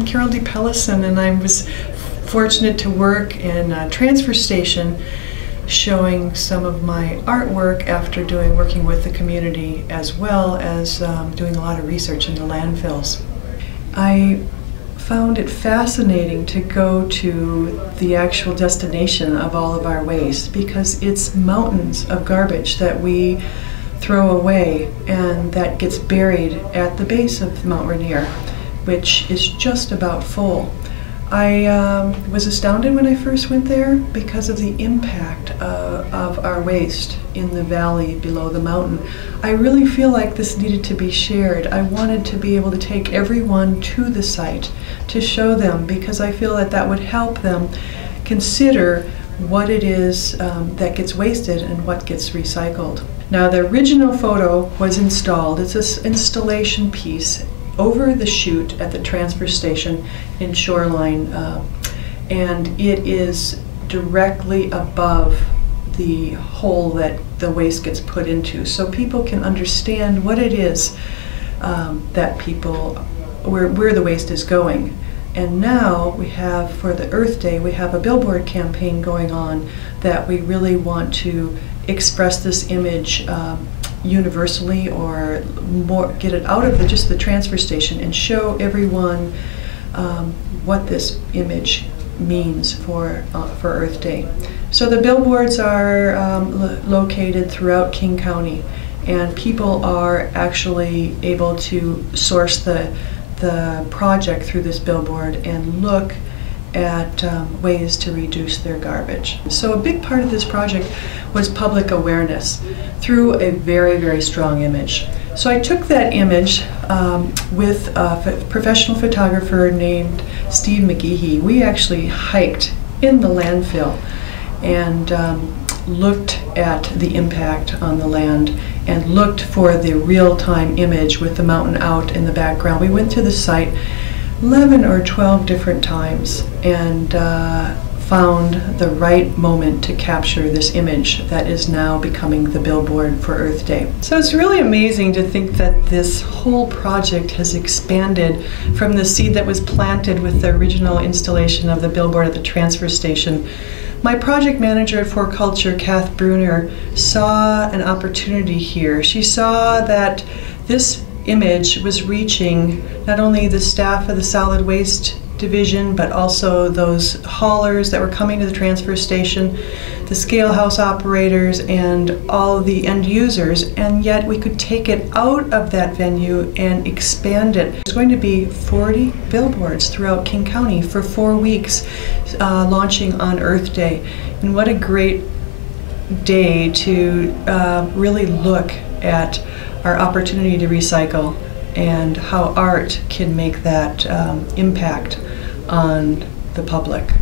I'm Carol D. Pellison, and I was fortunate to work in a transfer station showing some of my artwork after working with the community, as well as doing a lot of research in the landfills. I found it fascinating to go to the actual destination of all of our waste, because it's mountains of garbage that we throw away and that gets buried at the base of Mount Rainier, which is just about full. I was astounded when I first went there because of the impact of our waste in the valley below the mountain. I really feel like this needed to be shared. I wanted to be able to take everyone to the site to show them, because I feel that that would help them consider what it is that gets wasted and what gets recycled. Now, the original photo was installed. It's an installation piece over the chute at the transfer station in Shoreline, and it is directly above the hole that the waste gets put into, so people can understand what it is that where the waste is going. And now we have, for the Earth Day, we have a billboard campaign going on that we really want to express this image universally, or more, get it out of just the transfer station and show everyone what this image means for Earth Day. So the billboards are located throughout King County, and people are actually able to source the project through this billboard and look at ways to reduce their garbage. So a big part of this project was public awareness through a very, very strong image. So I took that image with a professional photographer named Steve McGehee. We actually hiked in the landfill and looked at the impact on the land and looked for the real-time image with the mountain out in the background. We went to the site 11 or 12 different times and found the right moment to capture this image that is now becoming the billboard for Earth Day. So it's really amazing to think that this whole project has expanded from the seed that was planted with the original installation of the billboard at the transfer station. My project manager at For Culture, Kath Bruner, saw an opportunity here. She saw that this image was reaching not only the staff of the solid waste division, but also those haulers that were coming to the transfer station, the scale house operators, and all the end users, and yet we could take it out of that venue and expand it. There's going to be 40 billboards throughout King County for 4 weeks, launching on Earth Day. And what a great day to really look at our opportunity to recycle and how art can make that impact on the public.